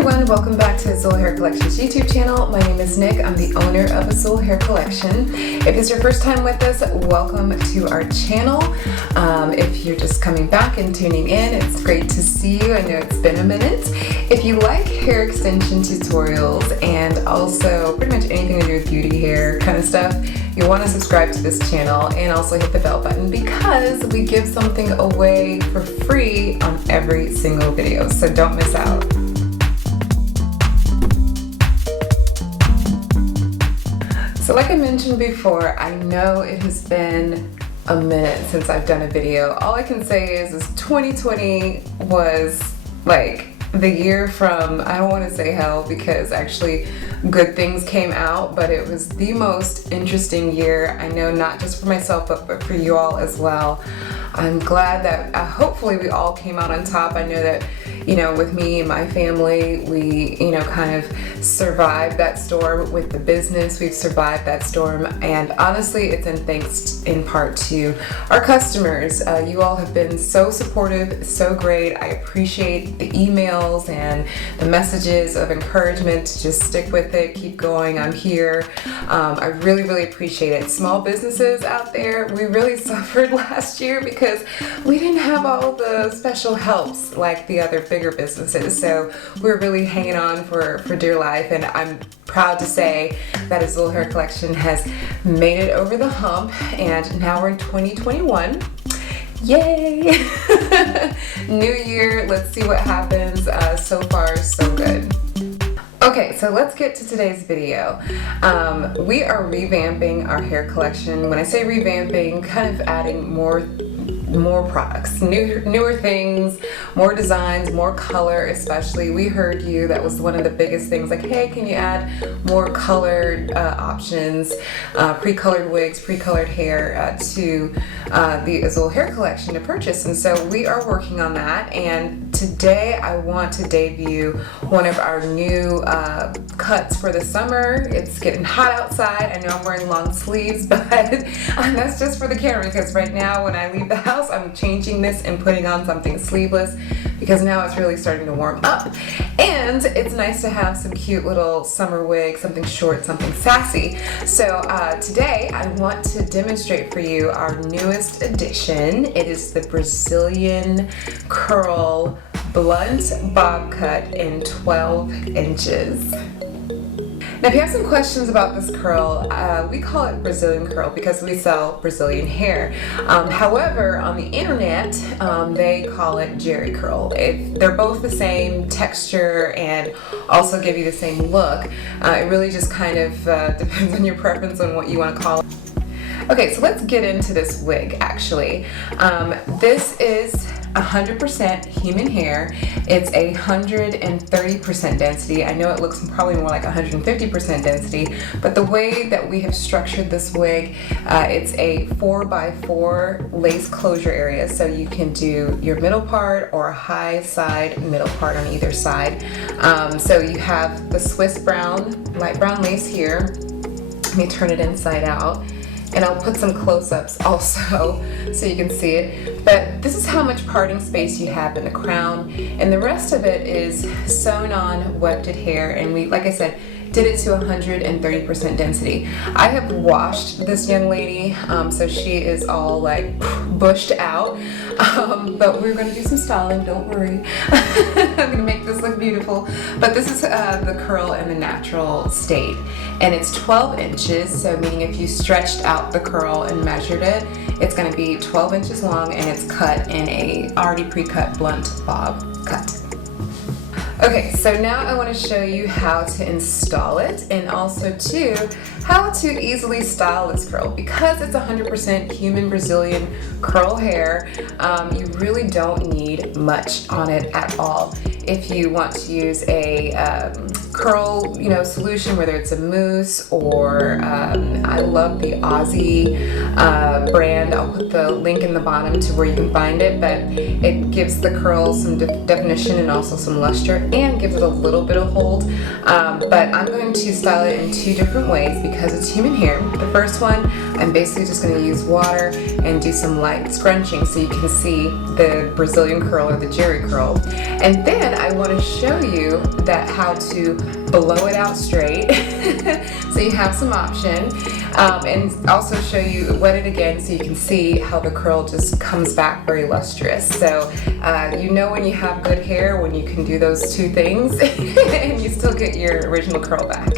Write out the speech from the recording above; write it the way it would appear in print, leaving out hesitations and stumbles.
everyone, welcome back to Azul Hair Collections YouTube channel. My name is Nick. I'm the owner of Azul Hair Collection. If it's your first time with us, welcome to our channel. If you're just coming back and tuning in, it's great to see you. I know it's been a minute. If you like hair extension tutorials and also pretty much anything to do with beauty hair kind of stuff, you want to subscribe to this channel and also hit the bell button because we give something away for free on every single video, so don't miss out. So like I mentioned before, I know it has been a minute since I've done a video. All I can say is 2020 was like the year from, I don't want to say hell because actually good things came out, but it was the most interesting year. I know not just for myself, but for you all as well. I'm glad that hopefully we all came out on top. I know that, you know, with me and my family, we, you know, kind of survived that storm with the business. We've survived that storm, and honestly, it's in thanks in part to our customers. You all have been so supportive, so great. I appreciate the emails and the messages of encouragement to just stick with it, keep going, I'm here. I really, really appreciate it. Small businesses out there, we really suffered last year because we didn't have all the special helps like the other bigger businesses. So we're really hanging on for dear life, and I'm proud to say that Azul Hair Collection has made it over the hump, and now we're in 2021. Yay! New year, let's see what happens. So far, so good. Okay, so let's get to today's video. We are revamping our hair collection. When I say revamping, kind of adding more products, newer things, more designs, more color especially. We heard you, that was one of the biggest things, like, hey, can you add more colored options, pre-colored wigs, pre-colored hair to the Azul Hair Collection to purchase, and so we are working on that. And today I want to debut one of our new cuts for the summer. It's getting hot outside. I know I'm wearing long sleeves, but that's just for the camera because right now when I leave the house, I'm changing this and putting on something sleeveless because now it's really starting to warm up. And it's nice to have some cute little summer wig, something short, something sassy. So today I want to demonstrate for you our newest addition. It is the Brazilian curl blunt bob cut in 12 inches. Now, if you have some questions about this curl, we call it Brazilian curl because we sell Brazilian hair. However, on the internet, they call it Jerry curl. They're both the same texture and also give you the same look. It really just kind of depends on your preference on what you want to call it. Okay, so let's get into this wig actually. This is 100% human hair. It's 130% density. I know it looks probably more like 150% density, but the way that we have structured this wig, it's a 4x4 lace closure area, so you can do your middle part or a high side middle part on either side. So you have the Swiss brown, light brown lace here. Let me turn it inside out. And I'll put some close-ups also so you can see it. But this is how much parting space you have in the crown, and the rest of it is sewn on wefted hair, and we, like I said, did it to 130% density. I have washed this young lady, so she is all like bushed out, but we're gonna do some styling, don't worry. I'm gonna make this look beautiful. But this is the curl in the natural state, and it's 12 inches, so meaning if you stretched out the curl and measured it, it's gonna be 12 inches long, and it's cut in a already pre-cut blunt bob cut. Okay, so now I want to show you how to install it, and also too how to easily style this curl. Because it's 100% human Brazilian curl hair, you really don't need much on it at all. If you want to use a curl, solution, whether it's a mousse or I love the Aussie brand. I'll put the link in the bottom to where you can find it, but it gives the curl some definition and also some luster and gives it a little bit of hold. But I'm going to style it in two different ways because it's human hair. The first one, I'm basically just going to use water and do some light scrunching so you can see the Brazilian curl or the Jerry curl. And then I want to show you that how to blow it out straight so you have some option, and also show you wet it again so you can see how the curl just comes back very lustrous. So you know when you have good hair when you can do those two things and you still get your original curl back.